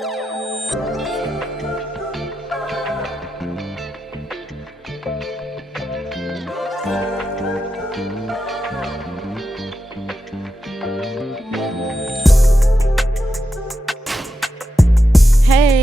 Hey,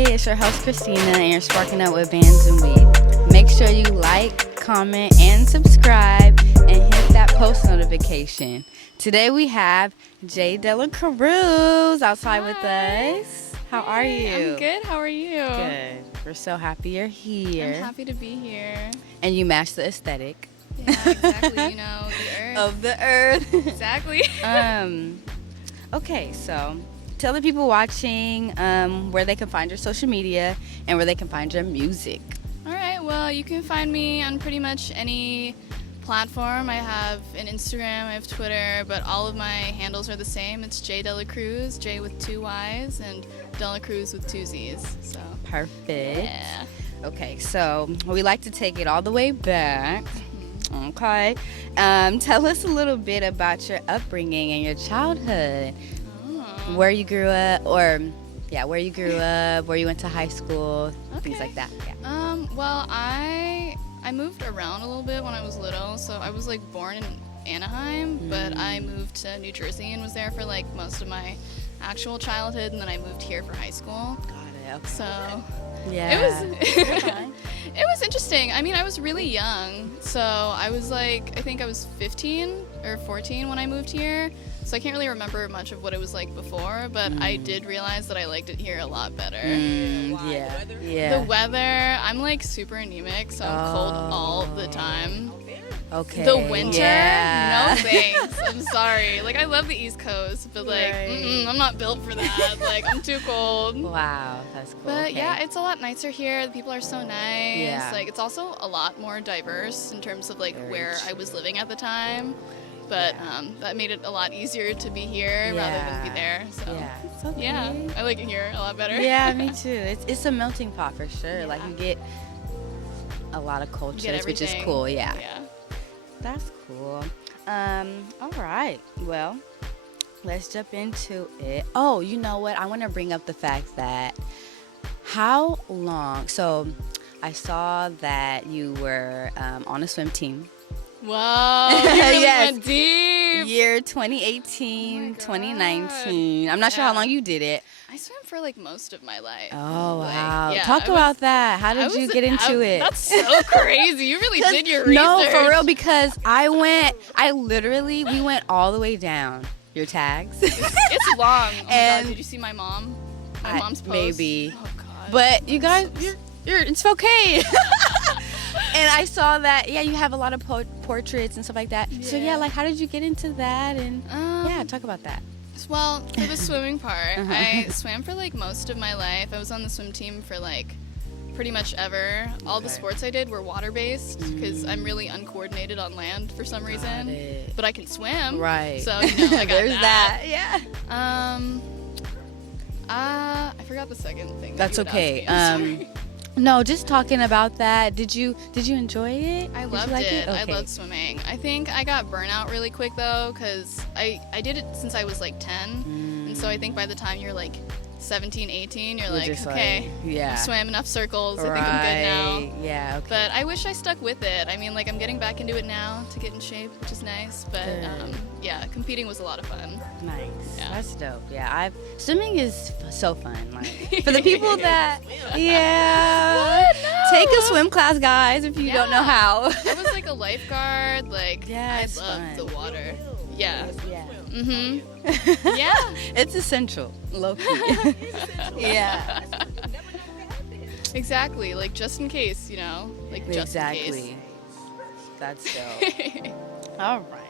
it's your host Krystina, and you're sparking up with VANSNWEED. Make sure you like, comment, and subscribe, and hit that post notification. Today we have Jay De La Cruz outside with us. How are you? I'm good. How are you? Good. We're so happy you're here. I'm happy to be here. And you match the aesthetic. Yeah, exactly. You know, the earth. Of the earth. Exactly. Okay, so tell the people watching where they can find your social media and where they can find your music. All right. Well, you can find me on pretty much any platform. I have an Instagram, I have Twitter, but all of my handles are the same. It's Jay De La Cruz, Jay with 2 Y's, and De La Cruz with 2 Z's. So Perfect. yeah. Okay, so we like to take it all the way back. Okay. Tell us a little bit about your upbringing and your childhood. Where you grew up, where you grew up, where you went to high school, things like that. Yeah. Well, I moved around a little bit when I was little. So I was like born in Anaheim, but I moved to New Jersey and was there for like most of my actual childhood, and then I moved here for high school. Got it. Okay. So Yeah. it was interesting. I mean, I was really young. So I was like, I think I was 15 or 14 when I moved here. So I can't really remember much of what it was like before, but I did realize that I liked it here a lot better. Yeah. The weather, I'm like super anemic, so I'm cold all the time. Okay. The winter, yeah. no thanks. I'm sorry. Like, I love the East Coast, but like, I'm not built for that. Like, I'm too cold. Wow, that's cool. But okay. yeah, it's a lot nicer here. The people are so nice. Yeah. Like, it's also a lot more diverse in terms of like where I was living at the time. But that made it a lot easier to be here rather than be there. So Yeah. It's okay. yeah, I like it here a lot better. Yeah, me too. It's a melting pot for sure. Like, you get a lot of cultures, which is cool. Yeah. That's cool. All right. Well, let's jump into it. Oh, you know what? I want to bring up the fact that how long? So I saw that you were on a swim team. Wow, you really Yes. went deep. Year 2018, 2019. I'm not sure how long you did it. I swam for like most of my life. Oh, Like, wow. yeah, Talk about that. How did you get into it? That's so crazy. You really did your research. No, for real, because we went all the way down your tags. It's long. Oh my And God, did you see my mom? My mom's post? Maybe. Oh God. But you guys, it's okay. And I saw that, you have a lot of portraits and stuff like that. So like, how did you get into that? And talk about that. Well, for the swimming part, I swam for like most of my life. I was on the swim team for like pretty much ever. All the sports I did were water-based because I'm really uncoordinated on land for some reason. But I can swim. Right. So, you know, I got There's that. Yeah. I forgot the second thing. That's that you would okay. ask me. I'm sorry. No, just talking about that. Did you enjoy it? I Did loved you like it. I Okay. loved swimming. I think I got burnout really quick though, because I did it since I was like 10. And so I think by the time you're like 17, 18, you're like, just okay, yeah. I've swam enough circles. I think I'm good now. Yeah, okay. But I wish I stuck with it. I mean, like, I'm getting back into it now to get in shape, which is nice. But yeah, competing was a lot of fun. Nice. Yeah. That's dope. Yeah, swimming is so fun. Like, for the people that, take a swim class, guys, if you don't know how. I was like a lifeguard. Like, I it's love fun. the water. Yeah. Yeah. Yeah. It's essential, low key. Yeah. Exactly. Like, just in case, you know? Like, just in case. Exactly. That's dope. All right.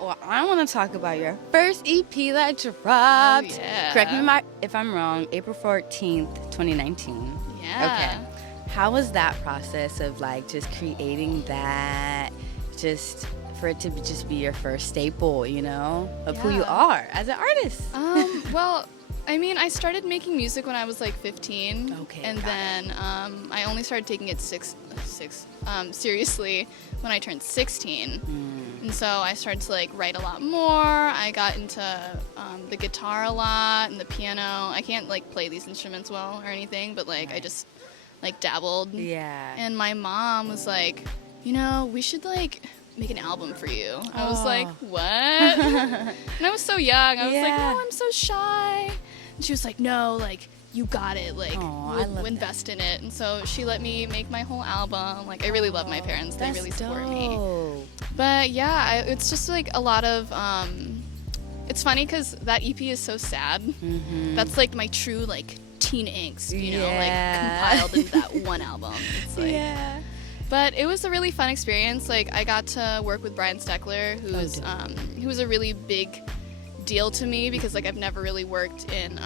Well, I want to talk about your first EP that dropped. Oh, yeah. Correct me if I'm wrong, April 14th, 2019. Yeah. Okay. How was that process of like just creating that, just for it to just be your first staple, you know, of who you are as an artist? Well, I mean, I started making music when I was like 15. Okay. And then I only started taking it seriously when I turned 16. And so I started to like write a lot more. I got into the guitar a lot and the piano. I can't like play these instruments well or anything, but like I just like dabbled. Yeah. And my mom was like, you know, we should like make an album for you. I was like, what? And I was so young. I was like, no, I'm so shy. And she was like, no, like, you got it. Like, we'll invest in it. And so she let me make my whole album. Like, I really love my parents. They really support me. But yeah, it's just like a lot of, it's funny because that EP is so sad. That's like my true like teen angst, you know, like compiled into that one album. It's like, but it was a really fun experience. Like, I got to work with Brian Steckler, who was a really big deal to me because like I've never really worked in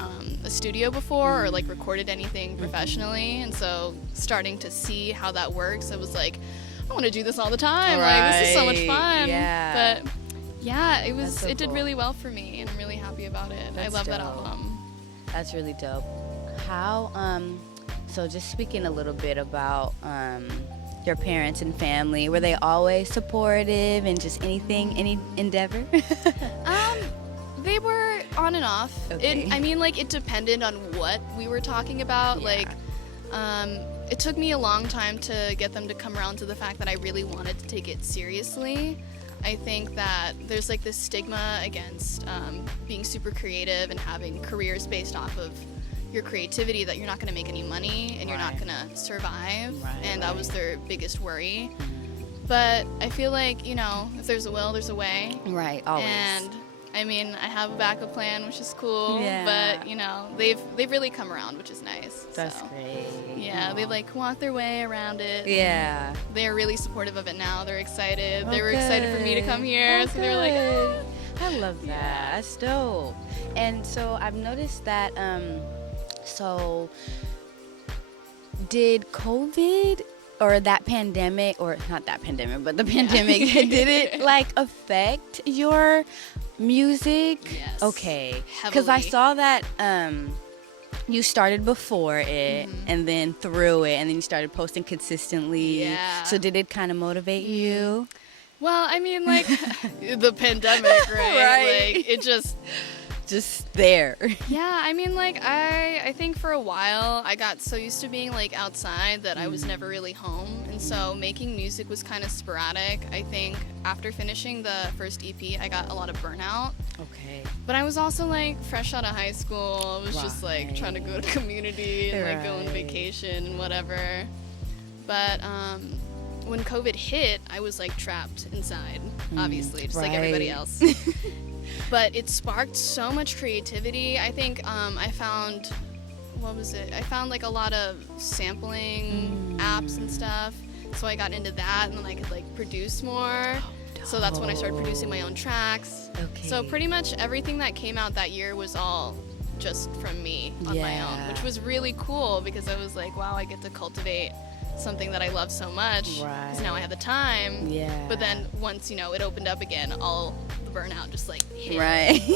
a studio before or like recorded anything professionally, and so starting to see how that works, I was like, I want to do this all the time. Like, this is so much fun. But yeah, it did really well for me, and I'm really happy about it. I love that album. That's really dope. How so just speaking a little bit about your parents and family, were they always supportive in just anything, any endeavor? They were on and off. I mean, like, it depended on what we were talking about. Like, it took me a long time to get them to come around to the fact that I really wanted to take it seriously. I think that there's like this stigma against being super creative and having careers based off of your creativity, that you're not going to make any money and you're not going to survive. And that was their biggest worry. But I feel like, you know, if there's a will, there's a way. Right, always. And I mean, I have a backup plan, which is cool. But you know, they've really come around, which is nice. That's great. Yeah, they like walked their way around it. They're really supportive of it now. They're excited. They were excited for me to come here, so they were like, oh. I love that. That's dope. And so I've noticed that. So did COVID or that pandemic, or not that pandemic, but the pandemic, did it like affect your music? Yes. Okay. Because I saw that you started before it and then through it, and then you started posting consistently. So did it kind of motivate you? Well, I mean, like, the pandemic, right? Like, it just there. Yeah, I mean, like, I think for a while I got so used to being like outside that I was never really home, and so making music was kind of sporadic. I think after finishing the first EP, I got a lot of burnout. But I was also like fresh out of high school. I was just like trying to go to community and like go on vacation and whatever. But when COVID hit, I was like trapped inside, obviously, just like everybody else. But it sparked so much creativity. I think I found, I found like a lot of sampling apps and stuff. So I got into that, and then I could like produce more. So that's when I started producing my own tracks. So pretty much everything that came out that year was all just from me on my own, which was really cool because I was like, wow, I get to cultivate something that I love so much because now I have the time. But then once, you know, it opened up again, all the burnout just like hit.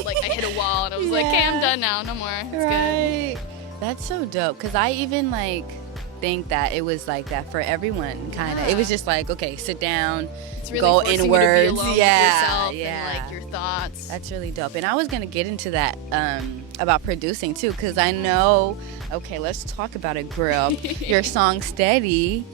Like I hit a wall and I was like, okay, I'm done now, no more. It's good. That's so dope, because I even like think that it was like that for everyone, kind of. It was just like, okay, sit down, it's really go inwards. You to be alone with yourself and like your thoughts. That's really dope. And I was gonna get into that about producing too, because I know, okay, let's talk about it, girl. Your song Steady,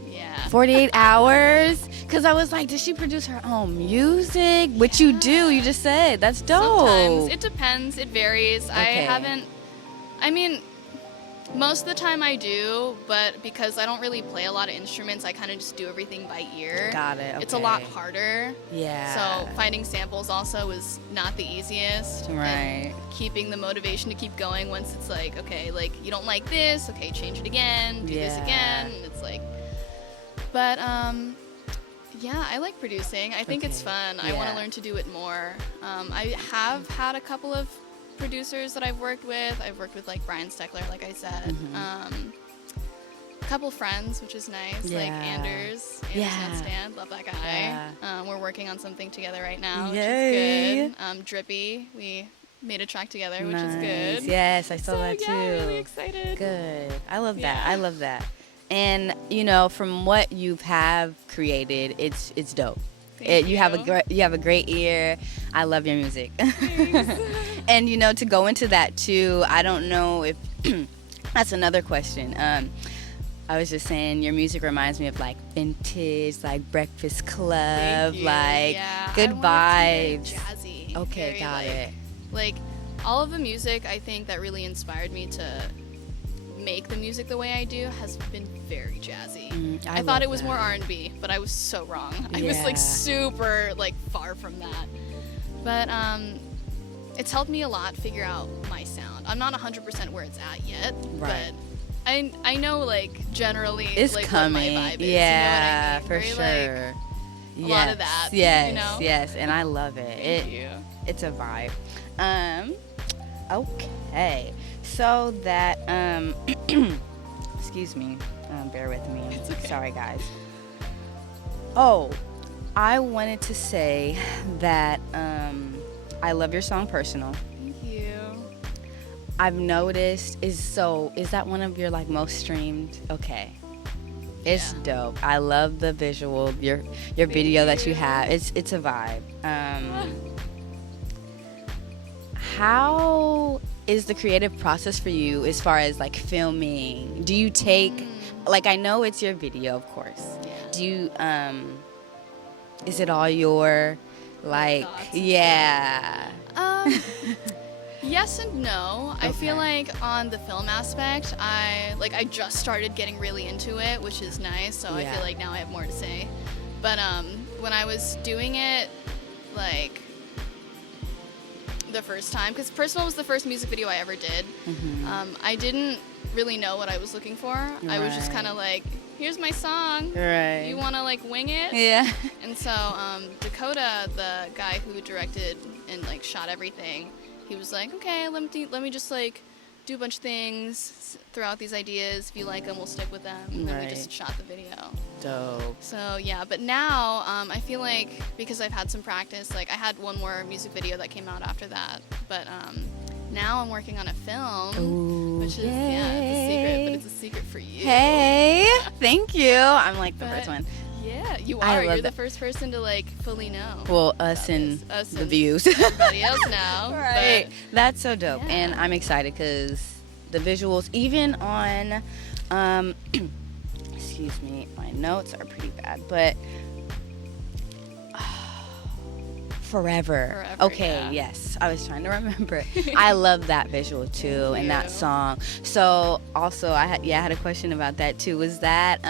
48 hours, because I was like, does she produce her own music? Which you do, you just said. That's dope. Sometimes it depends, it varies. I mean, most of the time I do, but because I don't really play a lot of instruments, I kind of just do everything by ear. Got it. Okay. It's a lot harder. So finding samples also is not the easiest. And keeping the motivation to keep going once it's like, okay, like you don't like this, okay, change it again, do this again. And it's like, but yeah, I like producing. I think it's fun. I want to learn to do it more. I have had a couple of producers that I've worked with. I've worked with like Brian Steckler, like I said. A couple friends, which is nice, like Anders Handstand, love that guy. We're working on something together right now, which is good. Drippy, we made a track together, which is good. Yes, I saw that too. Yeah, really excited. Good. I love that. I love that. And you know, from what you have created, it's dope. You have a great ear. I love your music. And you know, to go into that too, I don't know if that's another question. I was just saying your music reminds me of like vintage, like Breakfast Club, like good vibes. Jazzy. Okay, very, got it. Like all of the music I think that really inspired me to make the music the way I do has been very jazzy. I thought it was more R&B, but I was so wrong. I was like super like far from that. But it's helped me a lot figure out my sound. I'm not 100% where it's at yet, but I know like generally it's like coming. What my vibe is. Yeah, you know what I mean? for Very, sure. Like, a lot of that. Yes, you know? yes, and I love it. Thank you. It's a vibe. Okay. So that excuse me. Bear with me. It's okay. Sorry, guys. Oh, I wanted to say that I love your song Personal. Thank you. I've noticed is that one of your like most streamed? Okay. It's dope. I love the visual, your video that you have. It's a vibe. How is the creative process for you as far as like filming? Do you take like I know it's your video, of course. Yeah. Do you is it all your like Yes and no. Okay. I feel like on the film aspect, I just started getting really into it, which is nice. So I feel like now I have more to say. But when I was doing it, like the first time, because Personal was the first music video I ever did. I didn't really know what I was looking for. I was just kind of like, here's my song. Right. You want to like wing it? Yeah. And so Dakota, the guy who directed and like shot everything, he was like, okay, let me just like do a bunch of things, throw out these ideas. If you like them, we'll stick with them. And then we just shot the video. Dope. So yeah, but now I feel like because I've had some practice, like I had one more music video that came out after that, but now I'm working on a film, which is it's a secret, but it's a secret for you. Hey, thank you. I'm like the first one. Yeah, you are. You're the first person to like fully know. Well, us and the views. Everybody else now. Right. That's so dope, and I'm excited because the visuals, even on, excuse me, my notes are pretty bad, but Forever. Okay, yes. I was trying to remember. I love that visual too, and that song. So also, I had a question about that too. Was that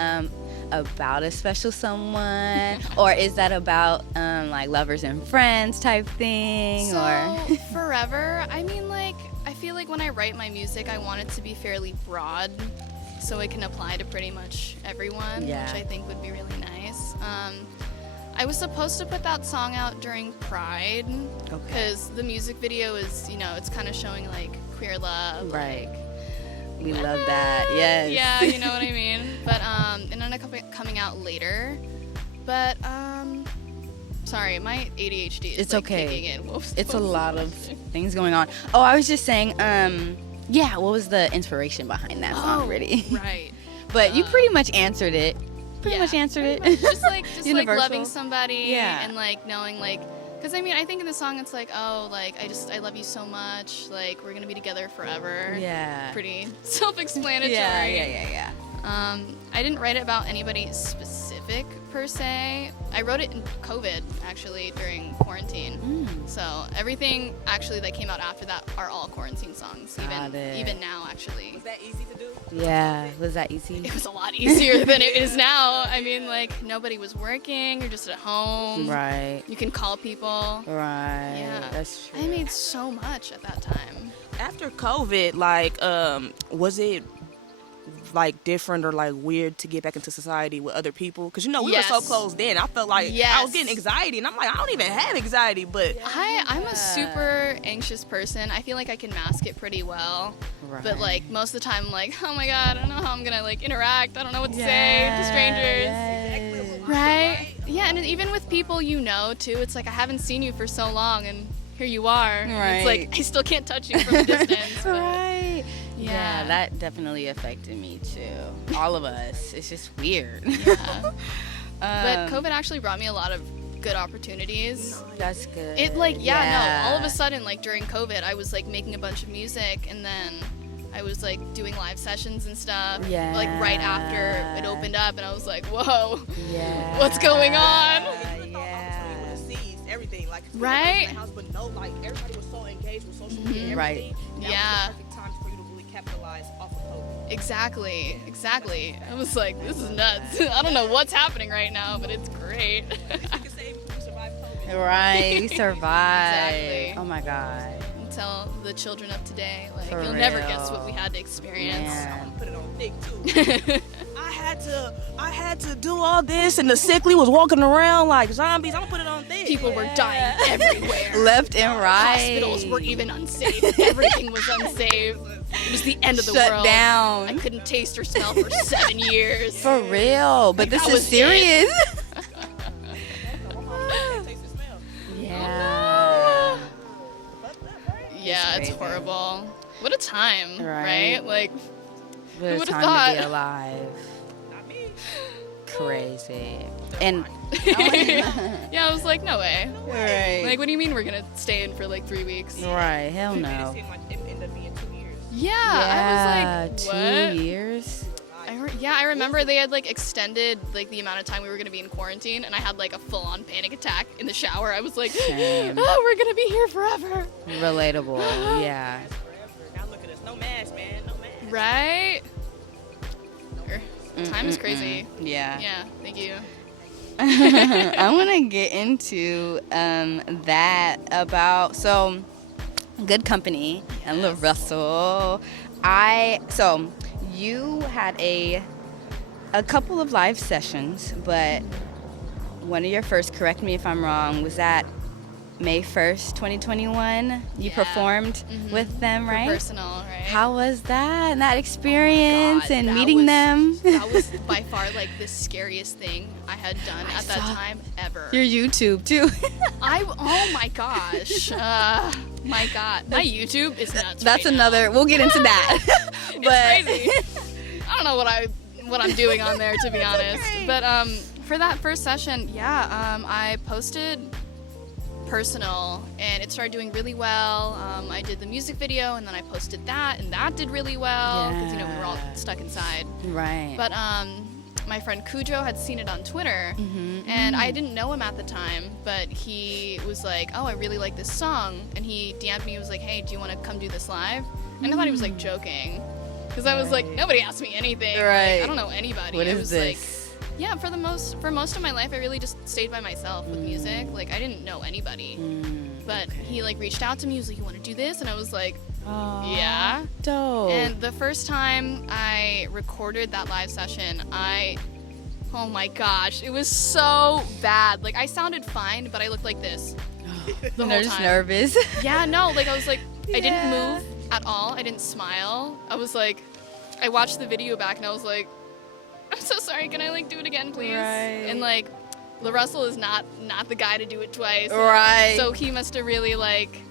about a special someone, or is that about like lovers and friends type thing? So Forever, I mean, like I feel like when I write my music, I want it to be fairly broad, so it can apply to pretty much everyone, which I think would be really nice. I was supposed to put that song out during Pride, because the music video is, it's kind of showing like queer love. Right. We love that. Yes. Yeah, you know what I mean. But and then coming out later. But sorry, my ADHD is kicking in. It's a lot of things going on. Oh, I was just saying, what was the inspiration behind that song, really? Right. But you pretty much answered it. Just like loving somebody and like knowing like, because I mean I think in the song it's like, oh, like I love you so much, like we're gonna be together forever. Yeah. Pretty self-explanatory. Yeah. I didn't write it about anybody specific per se. I wrote it in COVID actually during quarantine. So everything actually that came out after that are all quarantine songs. Even now actually. Was that easy to do? Yeah. Was that easy? It was a lot easier than it is now. I mean, like nobody was working. You're just at home. Right. You can call people. Right. Yeah. That's true. I made so much at that time. After COVID, like, was it like different or like weird to get back into society with other people? Because we were so closed in. I felt like I was getting anxiety, and I'm like, I don't even have anxiety, but I'm a super anxious person. I feel like I can mask it pretty well, but like most of the time I'm like, oh my god, I don't know how I'm gonna like interact. I don't know what to say to strangers. Right? Yeah, and even with people too, it's like I haven't seen you for so long, and here you are. Right. It's like, I still can't touch you from a distance. Right. Yeah, that definitely affected me too. All of us. It's just weird. Yeah. But COVID actually brought me a lot of good opportunities. That's good. It like, no, all of a sudden, like during COVID, I was like making a bunch of music, and then I was like doing live sessions and stuff. Yeah. Like right after it opened up, and I was like, whoa, yeah. what's going on? Everything like right. House, but no, like everybody was so engaged with social media. And right. That was the perfect time for you to really capitalize off of COVID. Exactly. I was like, this is nuts. I don't know what's happening right now, but it's great. Right, we survived. Exactly. Oh my God. Tell the children of today, like, For you'll real. never guess what we had to experience. Man. Put it on thick too. I had to do all this, and the sickly was walking around like zombies. I'm gonna put it on thick. People were dying everywhere. Left and right. Hospitals were even unsafe. Everything was unsafe. It was the end of the Shut world. down. I couldn't taste or smell for 7 years. For real, but Like, this that is was serious. Yeah. Yeah, it's crazy. horrible. What a time, right? Like, What a would've time thought? to be alive. Crazy. And yeah, I was like, no way. right. Like, what do you mean we're gonna stay in for like 3 weeks? Right, hell no. It ended up being 2 years. Yeah, I was like, 2 what? years. I remember they had like extended like the amount of time we were gonna be in quarantine, and I had like a full-on panic attack in the shower. I was like, Same. oh, we're gonna be here forever. Relatable, yeah. Now look at us, no mask, man, no mask. Right? Time is crazy. Yeah. Yeah, thank you. I want to get into that about Good Company and La Russell. So you had a couple of live sessions, but one of your first, correct me if I'm wrong, was that May 1st, 2021? You performed with them, right? For personal, right? How was that? And that experience God, and that meeting was- them? That was by far like the scariest thing I had done at that time ever. Your YouTube too. Oh my gosh. My God. My YouTube is nuts. That's right another. now. We'll get into that. It's crazy. I don't know what I'm doing on there, to be honest. okay. But for that first session, I posted personal, and it started doing really well. I did the music video, and then I posted that, and that did really well because we were all stuck inside. Right. But my friend Cujo had seen it on Twitter, and I didn't know him at the time, but he was like, oh, I really like this song, and he DM'd me. He was like, hey, do you want to come do this live? And I thought he was like joking, because I was like, nobody asked me anything. Right. Like, I don't know anybody. What I is was this? like, yeah, for most of my life, I really just stayed by myself with music. Like, I didn't know anybody. But he like reached out to me. He was like, you want to do this? And I was like, yeah. Dope. And the first time I recorded that live session, oh my gosh, it was so bad. Like, I sounded fine, but I looked like this the whole just time. nervous. Yeah, no, like I was like, I didn't move at all. I didn't smile. I was like, I watched the video back and I was like, I'm so sorry, can I like do it again, please? Right. And like, La Russell is not the guy to do it twice. Right. So he must have really like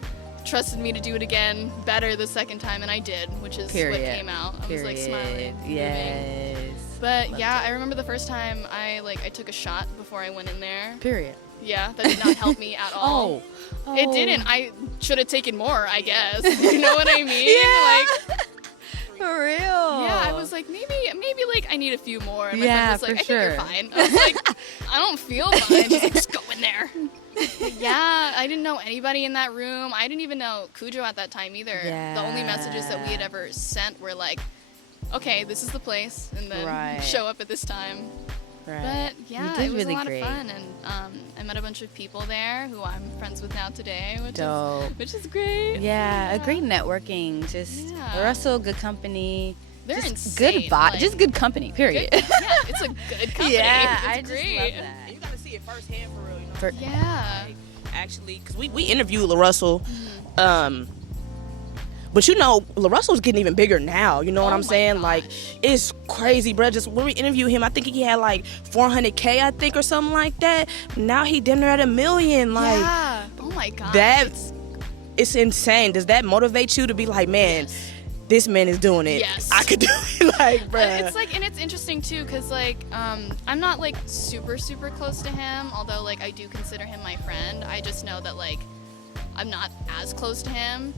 trusted me to do it again better the second time, and I did, which is what came out. I was like smiling. Yes. moving. But yeah, I remember the first time I took a shot before I went in there. Period. Yeah, that did not help me at all. Oh. It didn't. I should have taken more, I guess. You know what I mean? Yeah. Like, For real. yeah, I was like, maybe like I need a few more. And my Yeah, friend was like, for I sure. think you're fine. I was like, I don't feel fine. Just go in there. Yeah, I didn't know anybody in that room. I didn't even know Cujo at that time either. Yeah. The only messages that we had ever sent were like, okay, this is the place, and then show up at this time. Right. But yeah, did it was really a lot great. of fun, and I met a bunch of people there who I'm friends with now today, Dope. which is great. Yeah, a great networking. Just Russell, good company. They're just insane. good vibe. Just good company. Period. Yeah, it's a good company. Yeah, it's I great. just love that. You gotta see it firsthand for real, you know? Yeah. Actually, because we interviewed La Russell, but you know, La Russell's getting even bigger now. You know what I'm saying? Gosh. Like, it's crazy, bro. Just when we interviewed him, I think he had like 400K, I think, or something like that. Now he damn near at 1 million. Like, yeah. Oh my god. that's it's insane. Does that motivate you to be like, man, this man is doing it? Yes. I could do it. Like, bruh. It's like, and it's interesting too, because like, I'm not like super close to him, although like I do consider him my friend. I just know that like I'm not as close to him,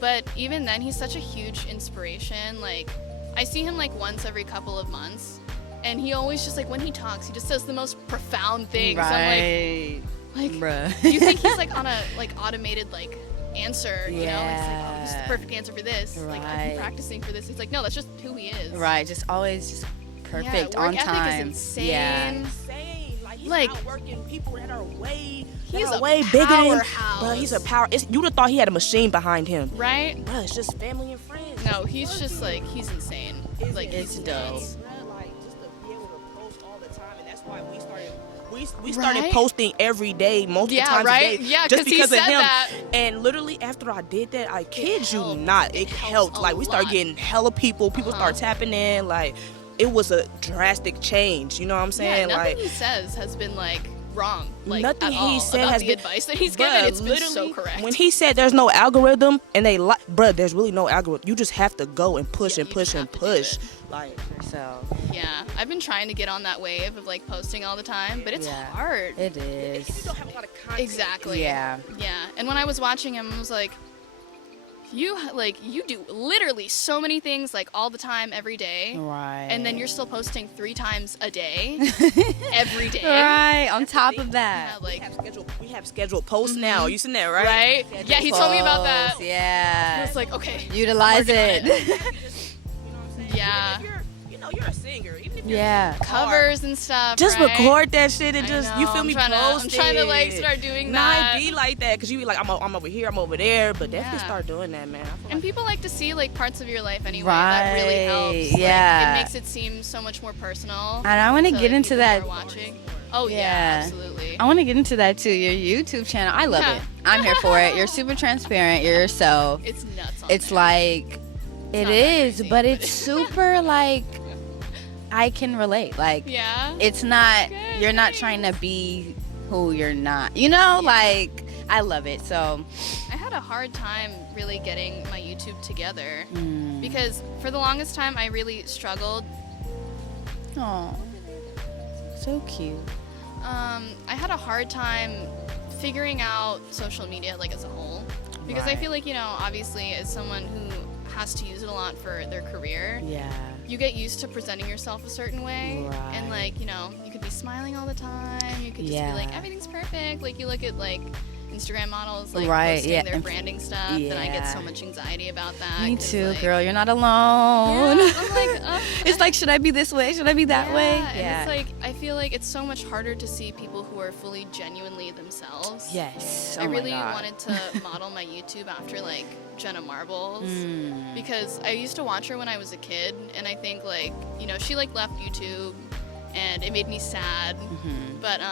but even then, he's such a huge inspiration. Like, I see him like once every couple of months, and he always just like, when he talks, he just says the most profound things. Right. I'm like, bruh. you think he's like on a like automated like answer, you know? He's like, oh, this is the Yeah. perfect answer for this. Like, I've been practicing for this. He's like, no, that's just who he is. Right, just always just perfect, yeah, work on ethic time. is insane. Yeah. Insane. Like, he's Like, outworking people that are way, he's a way bigger than him. powerhouse. Bro, he's a power. You'd have thought he had a machine behind him. Right? Bro, it's just family and friends. No, he's just like, he's insane. Like, It's he's dope. nuts. Like, just to be able to post all the time, and that's why we started Right? posting every day, multiple times right? a day, Yeah, just 'cause he because of said him. that. And literally after I did that, I kid you helped. not, It it helped helped. a Like, we started lot. getting hella people. People start tapping in. Like, it was a drastic change. You know what I'm Yeah, saying? nothing Like, he says has been like wrong. Like, nothing at he all said about has the been advice that he's Bruh, given. It's been so literally, correct. When he said there's no algorithm, and they like, bruh, there's really no algorithm. You just have to go and push Yeah, and you push just and have to do push. it. Like, So Yeah, I've been trying to get on that wave of like posting all the time, but it's yeah, hard. It is. if you don't have a lot of content, Exactly. Yeah. Yeah. And when I was watching him, I was like, you do literally so many things like all the time, every day. Right. And then you're still posting 3 times a day, every day. Right. On top of that. Yeah, like, we have scheduled posts now. You seen that, right? right? Yeah, he told me about that. Posts, Yeah. I was like, okay. Utilize working on it. You know what I'm saying? Yeah. Even if you're a singer, even if you're Yeah. Covers and stuff. just right? record that shit and I just know, you feel I'm me, trying post I'm trying to like it. start doing Nah, that. it be like that because you be like, I'm over here, I'm over there, but definitely Yeah. start doing that, man. I feel And like people like to see like parts of your life anyway. That really Right, helps. Like, yeah. it makes it seem so much more personal. And I want to to, get like, into people who that. are watching. Oh yeah, Yeah. absolutely. I want to get into that too. Your YouTube channel. I love Yeah. it. I'm here for it. You're super transparent. You're yourself. It's nuts. It's there. like, it not that is, crazy, but but- it's super like, I can relate. Like, Yeah. it's not, Okay, you're not thanks. trying to be who you're not. You know, like, I love it. So, I had a hard time really getting my YouTube together mm. because for the longest time I really struggled. Oh, so cute. I had a hard time figuring out social media like as a whole because I Right. feel like, you know, obviously as someone who has to use it a lot for their career, Yeah. you get used to presenting yourself a certain way. Right. And like, you know, you could be smiling all the time. You could just be like, Yeah. everything's perfect. Like you look at like Instagram models like Right, posting yeah, their and- branding stuff, and I get so yeah. much anxiety about that. Me 'cause, too, like, girl. You're not alone. Yeah, I'm like, It's like, should I be this way? Should I be that way? And it's like, I feel like it's so much harder to see people who are fully genuinely themselves. Yes. I Oh my really God. wanted to model my YouTube after like Jenna Marbles Mm. because I used to watch her when I was a kid, and I think like, you know, she like left YouTube and it made me sad. Mhm. But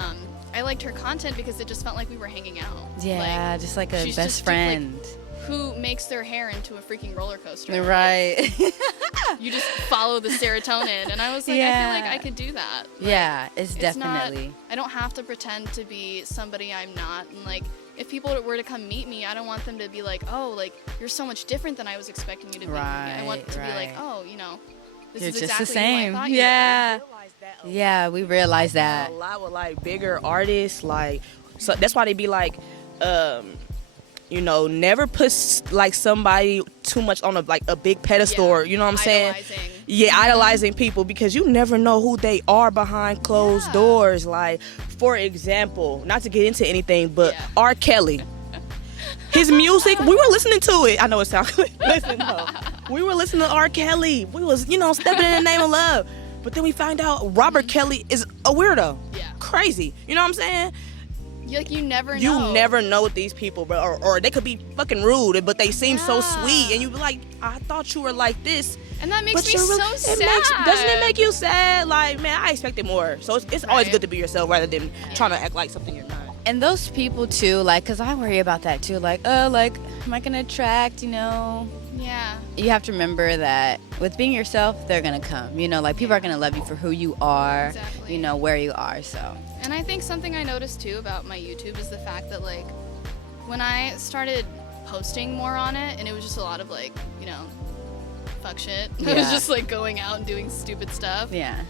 I liked her content because it just felt like we were hanging out. Yeah, just like a she's best just, friend. Who makes their hair into a freaking roller coaster. Right. You just follow the serotonin, and I was like, I Yeah. feel like I could do that. Like, Yeah, it's It's definitely. not, I don't have to pretend to be somebody I'm not. And like, if people were to come meet me, I don't want them to be like, oh, like, you're so much different than I was expecting you to be. I want Right, to be like, right. oh, you know, this You're is just the exactly who I same. thought you were. Yeah. Yeah, we realize that. a lot with like bigger artists, like, so that's why they be like, you know, never put like somebody too much on a big pedestal. Yeah. Or, you know what I'm saying? Idolizing. Yeah, idolizing people because you never know who they are behind closed Yeah. doors. Like, for example, not to get into anything, but Yeah. R. Kelly. His music, we were listening to it. I know it sounds good. Listen, though. We were listening to R. Kelly. We was, you know, stepping in the name of love. But then we find out Robert Kelly is a weirdo. Yeah. Crazy. You know what I'm saying? You never know. You never know with these people, bro. Or they could be fucking rude, but they seem so Yeah. sweet. And you be like, I thought you were like this. And that makes But me you're so really- sad. doesn't it make you sad? Like, man, I expected more. So it's always Right. good to be yourself rather than trying to act like something you're not. And those people too, like, cause I worry about that too. Like, oh, like, am I gonna attract? You know, Yeah. you have to remember that with being yourself, they're gonna come. You know, like people are gonna love you for who you are. Exactly. You know where you are. So. And I think something I noticed too about my YouTube is the fact that like when I started posting more on it, and it was just a lot of like, you know, fuck shit. I was just like going out and doing stupid stuff. Yeah.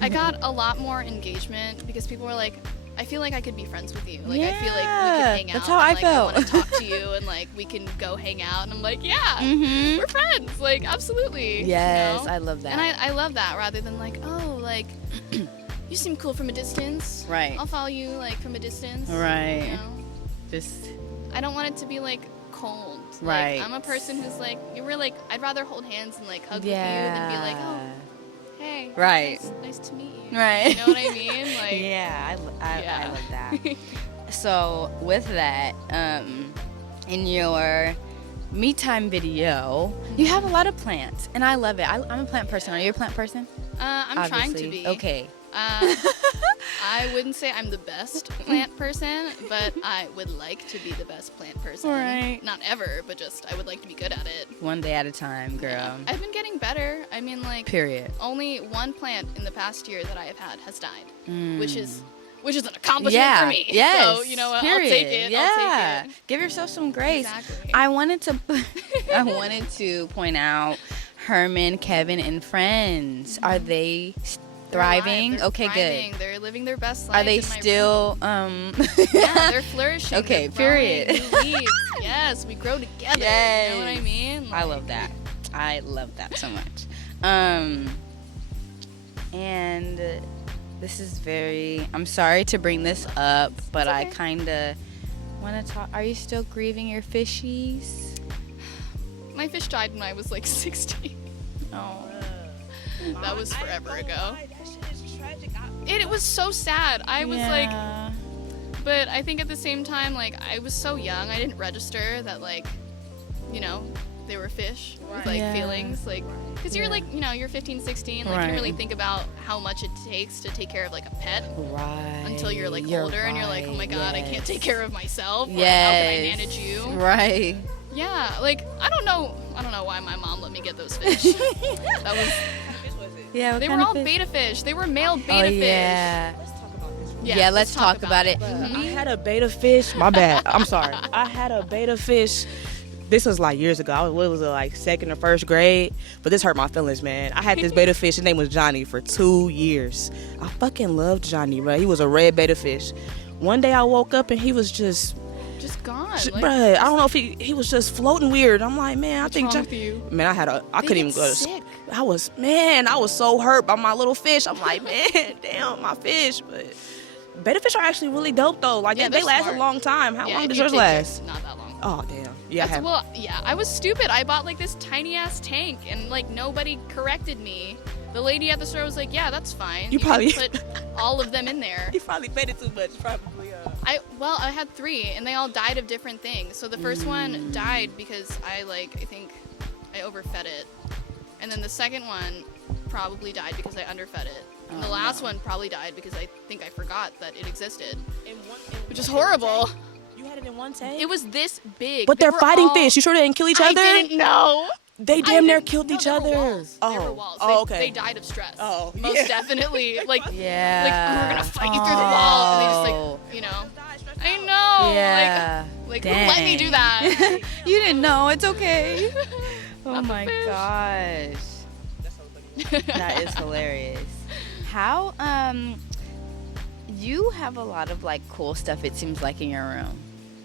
I got a lot more engagement because people were like, I feel like I could be friends with you. Like, I feel like we could hang out. That's how I felt. I want to talk to you, and like we can go hang out. And I'm like, we're friends. Like, absolutely. Yes, you know? I love that. And I love that rather than like, oh, like you seem cool from a distance. Right. I'll follow you like from a distance. Right. You know? Just. I don't want it to be like cold. Right. Like, I'm a person who's like, I'd rather hold hands and like hug with you than be like, oh, hey. Right. Nice to meet you. Right. You know what I mean? Like. Yeah, I love that. So with that, in your me time video, you have a lot of plants, and I love it. I'm a plant person. Are you a plant person? I'm Obviously. trying to be. Okay. I wouldn't say I'm the best plant person, but I would like to be the best plant person. Right. Not ever, but just I would like to be good at it. One day at a time, girl. Yeah. I've been getting better. I mean, like, period. Only one plant in the past year that I have had has died, which is an accomplishment for me. Yes. So, you know what? Period. I'll take it. Yeah. I'll take it. Give yourself some grace. Exactly. I wanted to point out Herman, Kevin, and friends. Are they thriving? They're okay, thriving. good. They're living their best life. Are they still yeah, they're flourishing. Okay, they're period. New leaves. Yes, we grow together. Yes. You know what I mean? I love that. I love that so much. And this is I'm sorry to bring this up, but I kind of want to talk. Are you still grieving your fishies? My fish died when I was like 16. Oh. That was forever ago. It was so sad. I was like, but I think at the same time, like, I was so young, I didn't register that, like, you know, they were fish with like feelings, like, because you're like, you know, you're 15, 16, like, you don't really think about how much it takes to take care of like a pet until you're like older and you're like, oh my god, I can't take care of myself. How can I manage you? Right. Yeah, like, I don't know why my mom let me get those fish. That was. Yeah, they were all beta fish. They were male beta fish. Yeah. Let's talk about this one. Yeah, let's talk about it. I had a beta fish. My bad. I'm sorry. I had a beta fish. This was like years ago. I was like second or first grade, but this hurt my feelings, man. I had this beta fish. His name was Johnny for 2 years. I fucking loved Johnny, bro. He was a red beta fish. One day I woke up and he was just gone. Like, bruh, I don't know if he was just floating weird. I'm like, man, I think man, I couldn't even go to sick. I was so hurt by my little fish. I'm like, man, damn, my fish. But betta fish are actually really dope though. Like they last a long time. How long does yours last? Not that long. Oh damn. Yeah. Well, yeah, I was stupid. I bought like this tiny ass tank and like nobody corrected me. The lady at the store was like, yeah, that's fine. You probably put all of them in there. You probably fed it too much, probably. I had 3 and they all died of different things. So the first one died because I think I overfed it. And then the second one probably died because I underfed it. And the last one probably died because I think I forgot that it existed. Which is horrible. You had it in one tank? It was this big. But they're fighting fish. You sure they didn't kill each other? I didn't know. They damn near killed each other. They were walls. Okay. They died of stress. Oh, most definitely. Like, yeah. Like, we're gonna fight you through the wall, and they just like, you know. I know. Yeah. Like who let me do that? You didn't know. It's okay. Oh my gosh. That is hilarious. How you have a lot of like cool stuff, it seems like, in your room.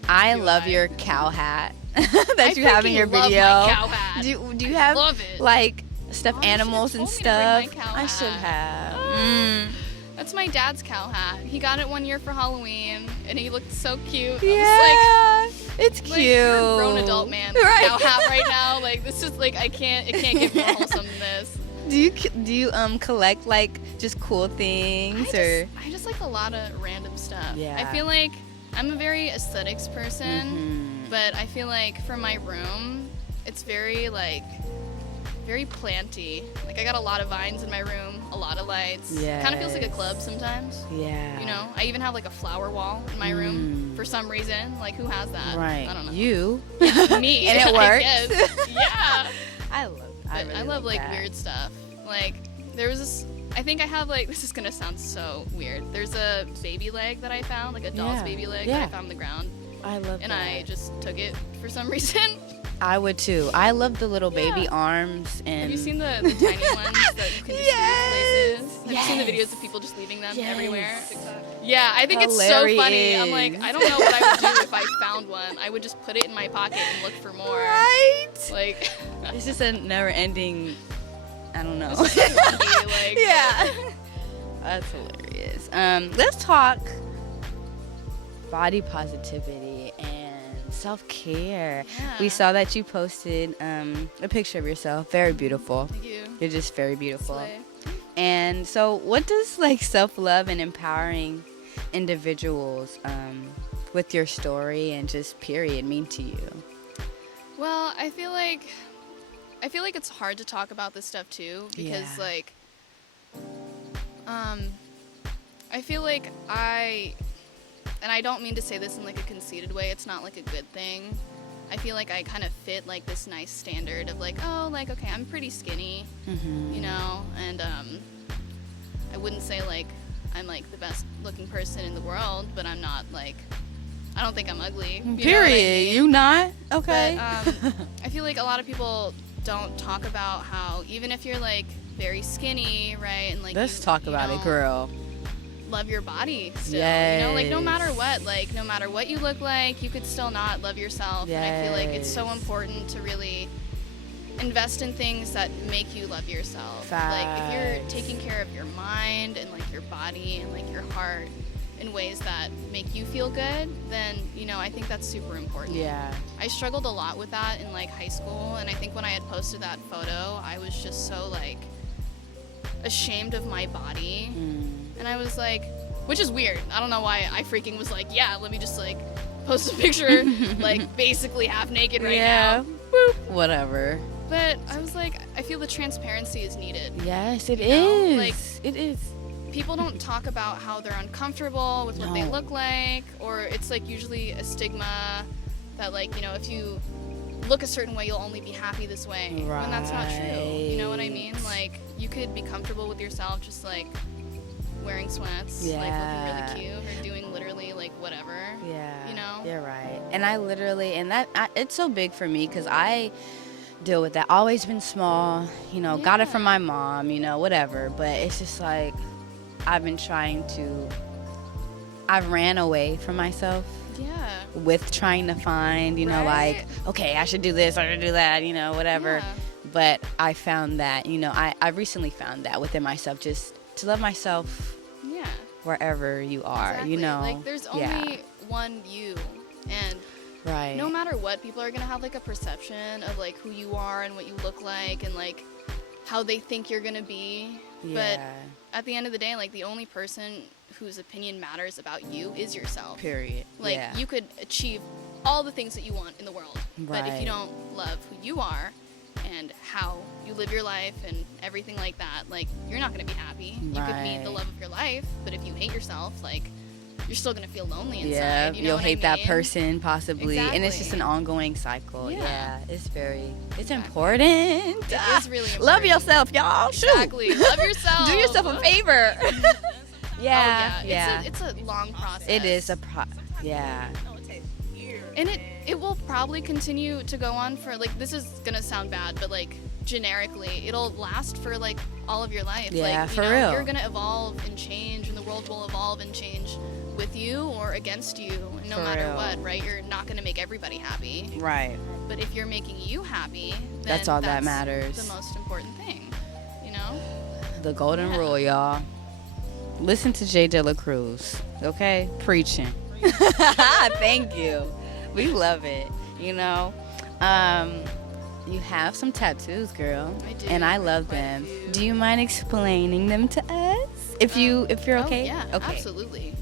I love your cow hat that you have in your video. Love my cow hat. Do you have love it. like stuffed animals and stuff? I should have. That's my dad's cow hat. He got it one year for Halloween, and he looked so cute. Yeah, I was like, it's cute. You're a grown adult man. Right. Cow hat right now. Like this is like it can't get more wholesome than this. Do you collect like just cool things I just like a lot of random stuff. Yeah. I feel like I'm a very aesthetics person, but I feel like for my room, it's very planty. Like I got a lot of vines in my room, a lot of lights. Yeah. It kind of feels like a club sometimes. Yeah. You know, I even have like a flower wall in my room for some reason. Like who has that? Right. I don't know. You. Yeah, me. And it works. Yeah. I love like that. weird stuff. Like there was this. I think I have like, this is gonna sound so weird. There's a baby leg that I found, like a doll's baby leg that I found on the ground. I love and that. I just took it for some reason. I would too. I love the little baby arms. And have you seen the tiny ones that you can just leave places? Have you seen the videos of people just leaving them everywhere? Yeah, I think it's so funny. I'm like, I don't know what I would do if I found one. I would just put it in my pocket and look for more. Right? Like, it's just a never-ending. I don't know. It's just funky, like, yeah. That's hilarious. Let's talk body positivity and self-care. Yeah. We saw that you posted a picture of yourself. Very beautiful. Thank you. You're just very beautiful. Slay. And so what does like self-love and empowering individuals with your story and just period mean to you? Well, I feel like it's hard to talk about this stuff too, because like I feel like and I don't mean to say this in like a conceited way, it's not like a good thing. I feel like I kind of fit like this nice standard of like, oh, like, okay, I'm pretty skinny, you know, and I wouldn't say like I'm like the best looking person in the world, but I'm not like, I don't think I'm ugly. Period. You not? Okay. But, I feel like a lot of people don't talk about how even if you're like very skinny, right, and like let's talk about it, girl. Love your body still. Yes. You know, like no matter what you look like, you could still not love yourself. Yes. And I feel like it's so important to really invest in things that make you love yourself. Facts. Like if you're taking care of your mind and like your body and like your heart in ways that make you feel good, then, you know, I think that's super important. Yeah. I struggled a lot with that in like high school, and I think when I had posted that photo, I was just so like ashamed of my body. And I was like, which is weird. I don't know why I freaking was like, yeah, let me just like post a picture like basically half naked right now. Boop. Whatever. But I was like, I feel the transparency is needed. Yes, it You know? is. Like, it is. people don't talk about how they're uncomfortable with what they look like, or it's like usually a stigma that like, you know, if you look a certain way, you'll only be happy this way. Right. When that's not true. You know what I mean? Like, you could be comfortable with yourself just like wearing sweats, like looking really cute, or doing literally like whatever. Yeah. You know? You're right. And I literally, and it's so big for me because I deal with that. Always been small, you know, got it from my mom, you know, whatever. But it's just like, I've been trying to, I've ran away from myself. Yeah. With trying to find, you know, like, okay, I should do this, I should do that, you know, whatever. Yeah. But I found that, you know, I recently found that within myself, just to love myself wherever you are, exactly. you know. Like, there's only one you, and no matter what, people are going to have, like, a perception of, like, who you are and what you look like and, like, how they think you're going to be. But at the end of the day, like, the only person whose opinion matters about you is yourself. Period. Like, you could achieve all the things that you want in the world, but if you don't love who you are and how you live your life and everything like that, like, you're not going to be happy. You could meet the love of your life, but if you hate yourself, like, you're still going to feel lonely inside. Yeah, you know you'll hate that person possibly. Exactly. And it's just an ongoing cycle. Yeah, it's important. It is really important. Love yourself, y'all. Exactly. Love yourself. Do yourself a favor. It's a long process. It is and it will probably continue to go on for, like, this is gonna sound bad, but like generically, it'll last for like all of your life. Yeah, like, for know, real. You're gonna evolve and change, and the world will evolve and change with you or against you, and no matter what, right? You're not gonna make everybody happy. Right. But if you're making you happy, then that's all that matters. The most important thing, you know? The golden rule, y'all. Listen to Jay De La Cruz, okay? Preaching. Thank you. We love it, you know? You have some tattoos, girl. I do. And I love them. Do you mind explaining them to us? If you're okay? Yeah, okay. Absolutely.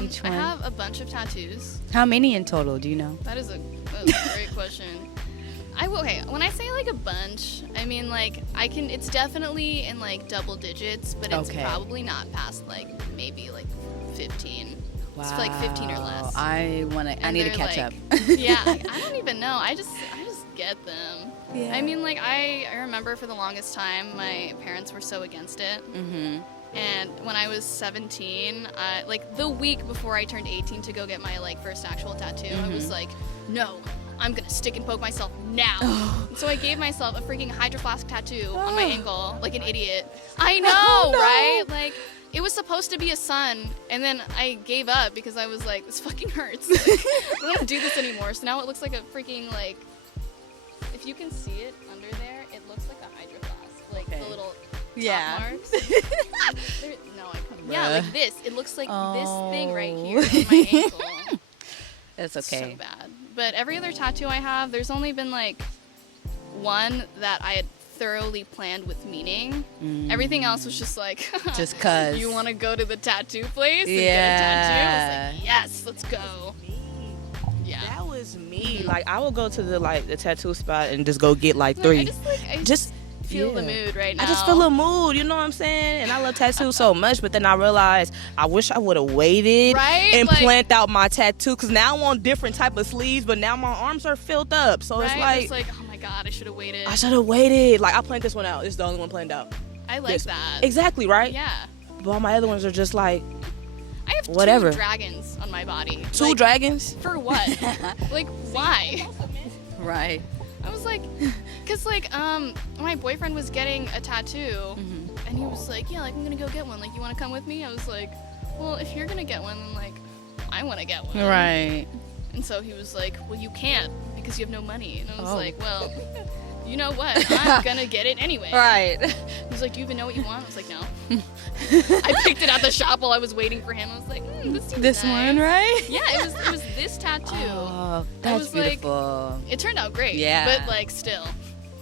Each one? I have a bunch of tattoos. How many in total, do you know? That is a great question. When I say like a bunch, I mean like it's definitely in like double digits, but it's probably not past like maybe like 15. Wow. It's like 15 or less. I need to catch up. Yeah, I don't even know. I just get them. Yeah. I mean, like I remember for the longest time my parents were so against it. And when I was 17, like the week before I turned 18 to go get my like first actual tattoo, I was like, no, I'm gonna stick and poke myself now. So I gave myself a freaking Hydro Flask tattoo on my ankle, like an idiot. I know, right? Like, it was supposed to be a sun, and then I gave up because I was like, this fucking hurts. Like, I don't want to do this anymore. So now it looks like a freaking, like, if you can see it under there, it looks like a Hydro Flask. Like, the little top marks. No, I couldn't. Yeah, like this. It looks like this thing right here on my ankle. That's okay. So bad. But every other tattoo I have, there's only been, like, one that I had thoroughly planned with meaning. Everything else was just like, just cause you want to go to the tattoo place and get a tattoo. I was like, yes, let's go. Yeah, that was me. Like, I would go to the tattoo spot and just go get like 3. I just feel the mood right now. I just feel a mood, you know what I'm saying? And I love tattoos so much, but then I realized I wish I would have waited and planned out my tattoo, because now I want different type of sleeves, but now my arms are filled up. So it's like, oh my God, I should have waited. I should have waited. Like, I planned this one out. It's the only one planned out. I like that. Exactly, right? Yeah. But all my other ones are just like, I have whatever. 2 dragons on my body. 2 dragons? For what? Like, why? Right. I was like, because, like, my boyfriend was getting a tattoo, and he was like, yeah, like, I'm going to go get one. Like, you want to come with me? I was like, well, if you're going to get one, then, like, I want to get one. Right. And so he was like, well, you can't because you have no money. And I was like, well, you know what? I'm going to get it anyway. Right. He was like, do you even know what you want? I was like, no. I picked it at the shop while I was waiting for him. I was like, this seems this nice. One, right? Yeah, it was this tattoo. Oh, that's beautiful. Like, it turned out great. Yeah. But, like, still,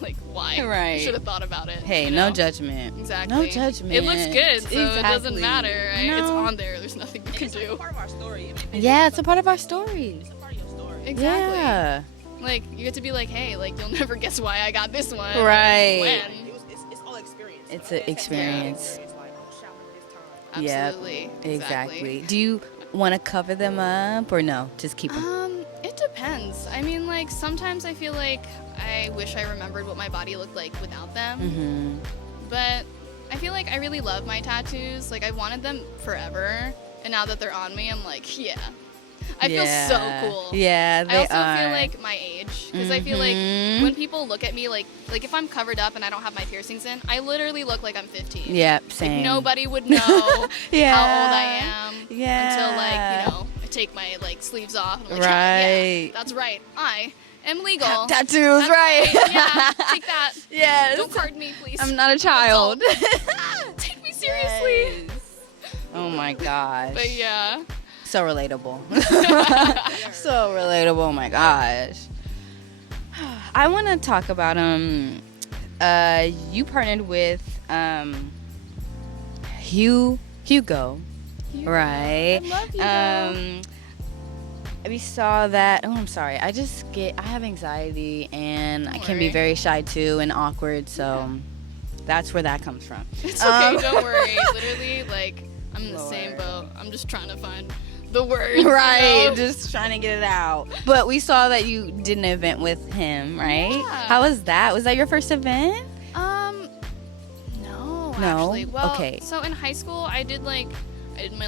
like, why? Right. I should have thought about it. Hey, no judgment. Exactly. No judgment. It looks good, so it doesn't matter, right? No. It's on there. There's nothing you can do. It's a part of our story. Yeah, it's a part of our story. It's a part of your story. Exactly. Yeah. Like, you get to be like, hey, like, you'll never guess why I got this one. Right. When. It's all experience. It's an experience. Absolutely. Yep. Exactly. Do you want to cover them up or no? Just keep them? It depends. I mean, like, sometimes I feel like I wish I remembered what my body looked like without them. But I feel like I really love my tattoos. Like, I wanted them forever. And now that they're on me, I'm like, yeah. I feel so cool. Yeah, they I also are. feel like my age, because I feel like when people look at me, like if I'm covered up and I don't have my piercings in, I literally look like I'm 15. Yep, same. Like, nobody would know how old I am until, like, you know, I take my, like, sleeves off. And I'm like, yeah, that's right. I am legal. Have tattoos, right? Yeah, take that. Yes. Don't card me, please. I'm not a child. Take me seriously. Yes. Oh my gosh. But yeah. So relatable. So relatable. Oh my gosh. I want to talk about you partnered with Hugo, right? I love Hugo. We saw that. Oh, I'm sorry. I have anxiety and I can be very shy too and awkward. So that's where that comes from. It's okay. Don't worry. Literally, like, I'm in the same boat. I'm just trying to find the words. Right, you know? just trying to get it out. But we saw that you did an event with him, right? Yeah. How was that? Was that your first event? No, No? actually. Well, Okay. so in high school, I did my,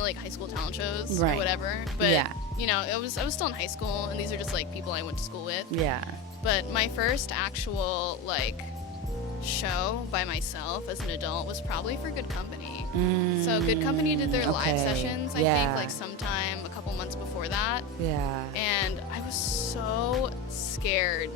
like, high school talent shows Right. or whatever. But, you know, I was still in high school, and these are just, like, people I went to school with. Yeah. But my first actual, like, show by myself as an adult was probably for Good Company. So Good Company did their live sessions, I think, like, sometime a couple months before that. Yeah. And I was so scared.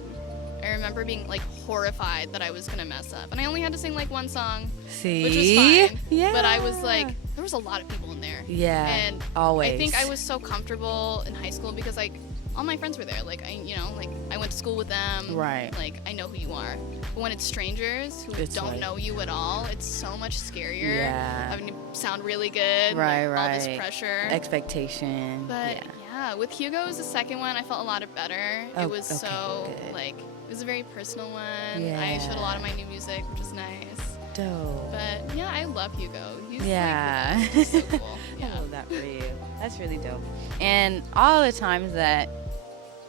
I remember being, like, horrified that I was gonna mess up. And I only had to sing, like, one song, See? which was fine. Yeah. But I was, like, there was a lot of people in there. Yeah. And always. I think I was so comfortable in high school because, like, all my friends were there. Like, I went to school with them. Right. Like, I know who you are. But when it's strangers who don't know you at all, it's so much scarier. Yeah. Having to sound really good. Right, like, all this pressure. Expectation. But, yeah, with Hugo, it was the second one. I felt a lot better. It was so, good. like, it was a very personal one. Yeah. I showed a lot of my new music, which is nice. Dope. But, yeah, I love Hugo. He's, Yeah. like, so cool. Yeah. I love that for you. That's really dope. And all the times that,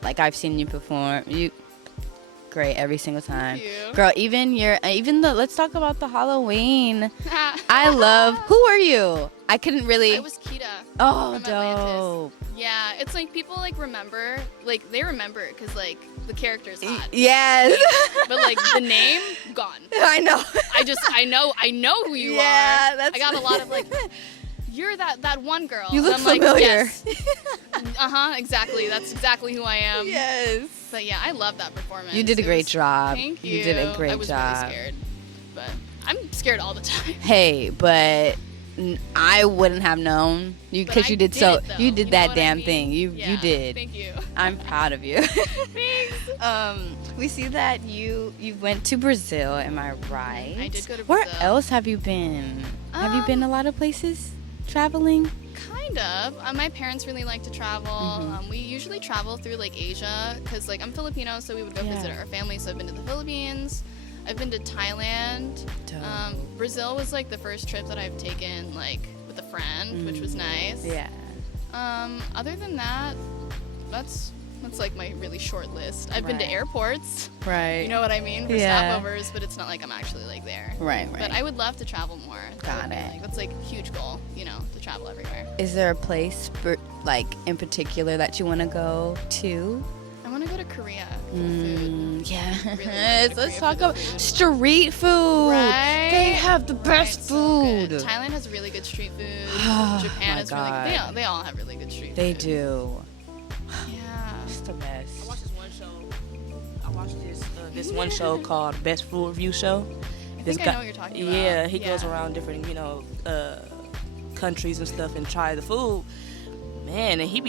like, I've seen you perform, great every single time. Thank you. Girl, let's talk about the Halloween. I love, who are you? I couldn't really. I was Kita. Oh, from dope. Atlantis. Yeah, it's like people like remember, like they remember it because like the character's hot. Yes. But like the name, gone. I know. I know who you are. That's. I got a lot of like, you're that one girl. You look I'm familiar. Like, yes. Exactly. That's exactly who I am. Yes. But yeah, I love that performance. You did a great job. Thank you. You did a great I was job. really scared, but I'm scared all the time. Hey, but I wouldn't have known you because you did that damn thing. You did. Thank you. I'm proud of you. Thanks. We see that you went to Brazil. Am I right? I did go to Brazil. Where else have you been? Have you been a lot of places traveling? Kind of. My parents really like to travel. Mm-hmm. We usually travel through like Asia because like I'm Filipino, so we would go visit our family. So I've been to the Philippines. I've been to Thailand. Brazil was like the first trip that I've taken like with a friend, which was nice. Yeah. Other than that, that's like my really short list. I've been to airports. Right. You know what I mean? For stopovers, but it's not like I'm actually like there. Right. But I would love to travel more. Got it. That's like a huge goal, to travel everywhere. Is there a place like in particular that you want to go to? I want to go to Korea for food. Yeah. Really Let's talk about street food. Right? They have the best food. So Thailand has really good street food. Japan is really good. They all have really good street food. They do. Yeah. It's the best. I watched this one show called Best Food Review Show. I think I know what you're talking about. Yeah, he goes around different, countries and stuff and try the food. Man, and he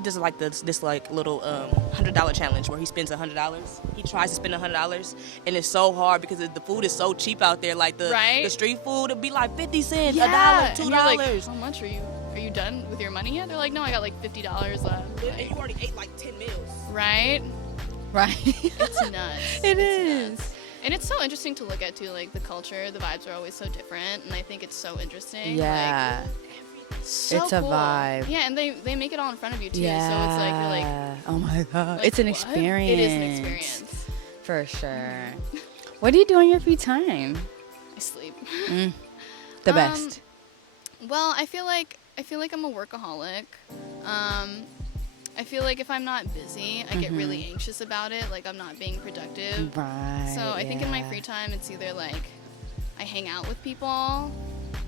does like this like little $100 challenge where he spends $100. He tries to spend $100, and it's so hard because the food is so cheap out there. Like the street food, it'd be like 50 cents, $1, $2. And you're like, how much are you? Are you done with your money yet? They're like, no, I got like $50 left. And you already ate like 10 meals. Right. It's nuts. It is. Nuts. And it's so interesting to look at too, like the culture, the vibes are always so different, and I think it's so interesting. Yeah. So it's a cool. vibe. Yeah, and they make it all in front of you too. Yeah. So it's like you're like, oh my god, like, it's an what? experience. It is an experience. For sure. What do you do on your free time? I sleep. The best. Well, I feel like I'm a workaholic. I feel like if I'm not busy, I get really anxious about it, like I'm not being productive. Right. So I think in my free time, it's either like I hang out with people,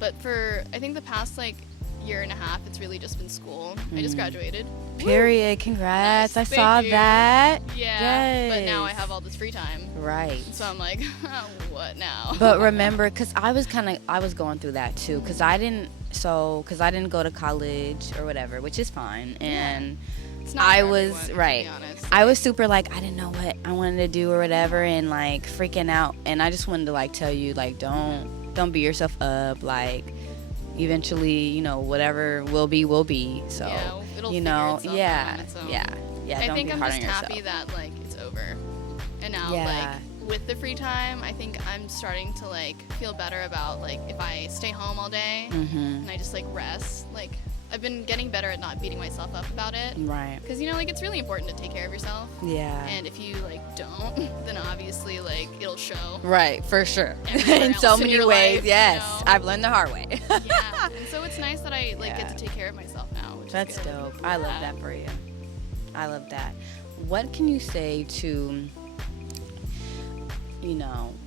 but for I think the past like year and a half, it's really just been school. I just graduated. Period. Congrats. Nice. I saw that. Yeah. Yes. But now I have all this free time. Right. So I'm like, what now? But remember, because I was going through that too, because I didn't go to college or whatever, which is fine. And it's not I for was everyone, right. to be honest. I was super like, I didn't know what I wanted to do or whatever, and like freaking out. And I just wanted to like tell you, like, don't beat yourself up. Like, eventually, whatever will be. So, yeah, it'll yeah. I Don't think be I'm hard just on happy yourself. that like it's over, and now like with the free time, I think I'm starting to like feel better about like if I stay home all day and I just like rest. Like I've been getting better at not beating myself up about it. Right. Because like it's really important to take care of yourself. Yeah. And if you like don't, then obviously like it'll show. Right, for sure. Everywhere In so else many your ways, life, yes. I've learned the hard way. Yeah. And so it's nice that I like get to take care of myself now. Which That's is good. dope. I love that for you. I love that. What can you say to,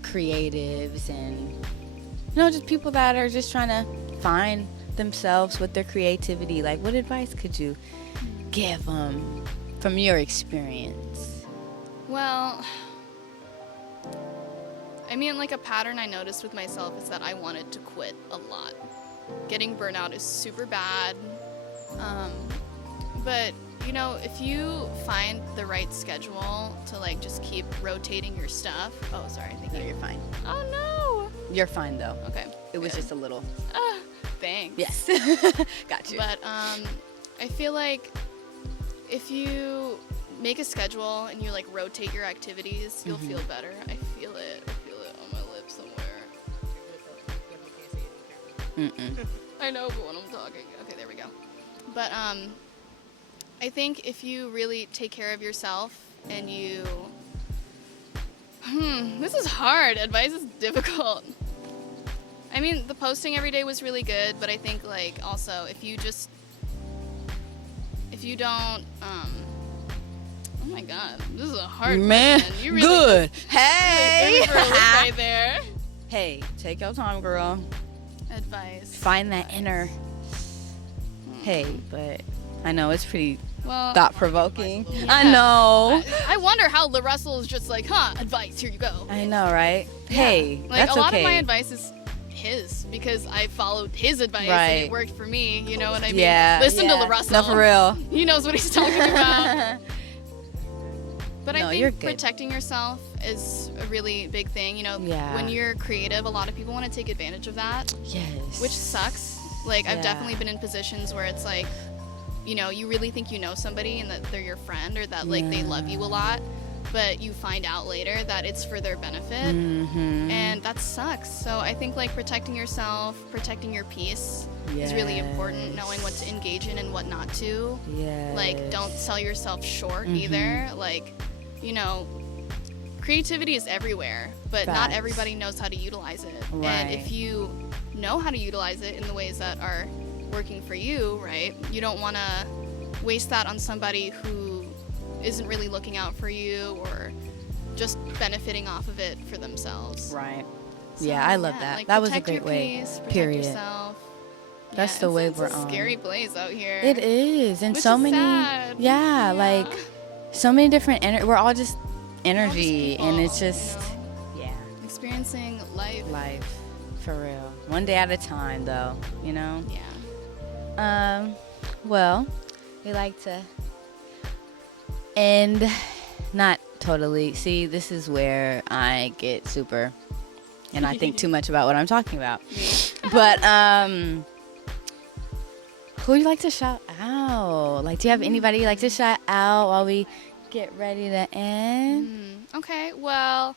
creatives and, just people that are just trying to find themselves with their creativity? Like, what advice could you give them from your experience? Well, I mean, like a pattern I noticed with myself is that I wanted to quit a lot. Getting burnout is super bad. But, if you find the right schedule to like just keep rotating your stuff. Oh, sorry. No, you're fine. Oh, no. You're fine, though. Okay. It was just a little. Thanks. Yes. Got you. But I feel like if you make a schedule and you like rotate your activities, you'll feel better. I feel it on my lips somewhere. I know, but when I'm talking. Okay, there we go. But I think if you really take care of yourself and you This is hard. Advice is difficult. I mean, the posting every day was really good, but I think, like, also, if you don't, oh my God, this is a hard question. You really good. Just, hey! Right there. Hey, take your time, girl. Advice. Find that inner. Hey, but I know it's pretty thought-provoking. Yeah. I know. I wonder how the Russell is just like, advice, here you go. I know, right? Yeah. Hey, like, that's okay. a lot of my advice is his, because I followed his advice and it worked for me. You know what I mean? Yeah. Listen to the Russell. No, for real. He knows what he's talking about. But No, I you're think good. protecting yourself is a really big thing. You know, when you're creative, a lot of people want to take advantage of that. Yes. Which sucks. Like, I've definitely been in positions where it's like, you know, you really think you know somebody and that they're your friend or that, like, they love you a lot, but you find out later that it's for their benefit. Mm-hmm. And that sucks. So I think, like, protecting yourself, protecting your peace is really important, knowing what to engage in and what not to. Yes. Like, don't sell yourself short either. Like, you know, creativity is everywhere, but not everybody knows how to utilize it. Right. And if you know how to utilize it in the ways that are working for you, right, you don't want to waste that on somebody who isn't really looking out for you or just benefiting off of it for themselves. Right. So, yeah, I love that. Like, That was a protect great your way. peace, protect Period. yourself. That's the way we're on. It's a scary place out here. It is, and Which so is many. sad. Yeah, like so many different. We're all just energy, people, and it's just you know, experiencing life. life, for real. One day at a time, though. You know. Yeah. Well, we like to end. Not totally. See, this is where I get super, and I think too much about what I'm talking about. But who do you like to shout out? Like, do you have anybody you like to shout out while we get ready to end? Okay, well,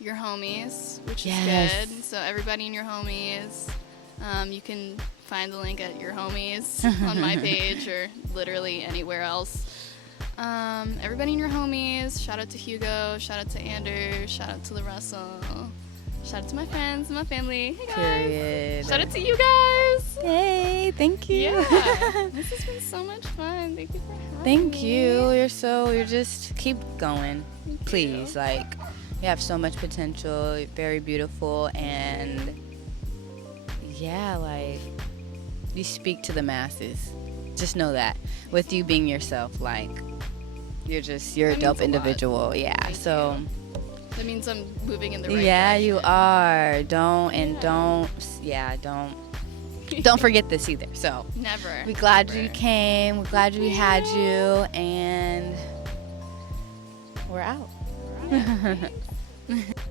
your homies, which is good. So everybody in your homies, you can find the link at your homies on my page or literally anywhere else. Everybody in your homies, shout out to Hugo, shout out to Anders, shout out to the Russell. Shout out to my friends and my family. Hey guys. Period. Shout out to you guys. Hey, thank you. Yeah. This has been so much fun. Thank you for having me. Thank you. You're just keep going. Please. Like, you have so much potential. You're very beautiful, and yeah, like, you speak to the masses. Just know that. With you being yourself, like, you're a dope individual. Yeah. Thank so you. That means I'm moving in the right direction. Yeah, you are. Don't forget this either. So Never. we're glad you came. We're glad we had you, and we're out. All right.